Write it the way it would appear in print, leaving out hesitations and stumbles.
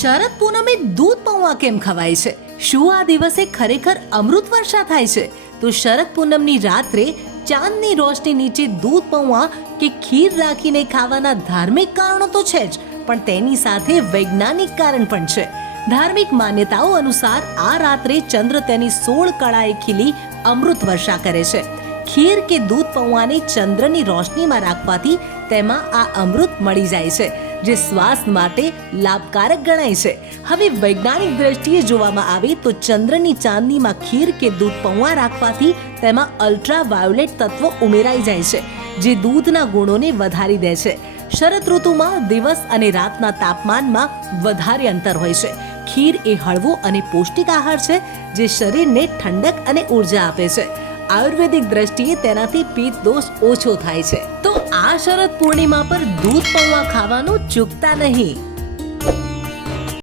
શરદ પૂનમે દૂધ પૌવા કેમ ખવાય છે? શું આ દિવસે ખરેખર અમૃત વર્ષા થાય છે? તો શરદ પૂનમની રાત્રે ચાંદની રોશની નીચે દૂધ પૌવા કે ખીર રાખીને ખાવાના ધાર્મિક કારણો તો છે જ, પણ તેની સાથે વૈજ્ઞાનિક કારણ પણ છે. ધાર્મિક માન્યતાઓ અનુસાર આ રાત્રે ચંદ્ર તેની 16 કળાએ ખીલી અમૃત વર્ષા કરે છે. ખીર કે દૂધ પૌવાને ચંદ્રની રોશનીમાં રાખવાથી તેમાં આ અમૃત મળી જાય છે, જે સ્વાસ્થ્ય માટે લાભકારક ગણાય છે. હવે વૈજ્ઞાનિક દ્રષ્ટિએ જોવામાં આવે તો ચંદ્રની ચાંદનીમાં ખીર કે દૂધ પૌવા રાખવાથી તેમાં અલ્ટ્રા વાયોલેટ તત્વો ઉમેરાઈ જાય છે, જે દૂધના ગુણોને વધારી દે છે. શરદ ઋતુમાં દિવસ અને રાતના તાપમાનમાં વધારે અંતર હોય છે. ખીર એ હળવો અને પૌષ્ટિક આહાર છે, જે શરીરને ઠંડક અને ઉર્જા આપે છે. આયુર્વેદિક દ્રષ્ટિએ તેનાથી પિત્ત દોષ ઓછો થાય છે. તો આ શરદ પૂર્ણિમા પર દૂધ પૌવા ખાવાનું ચૂકતા નહીં.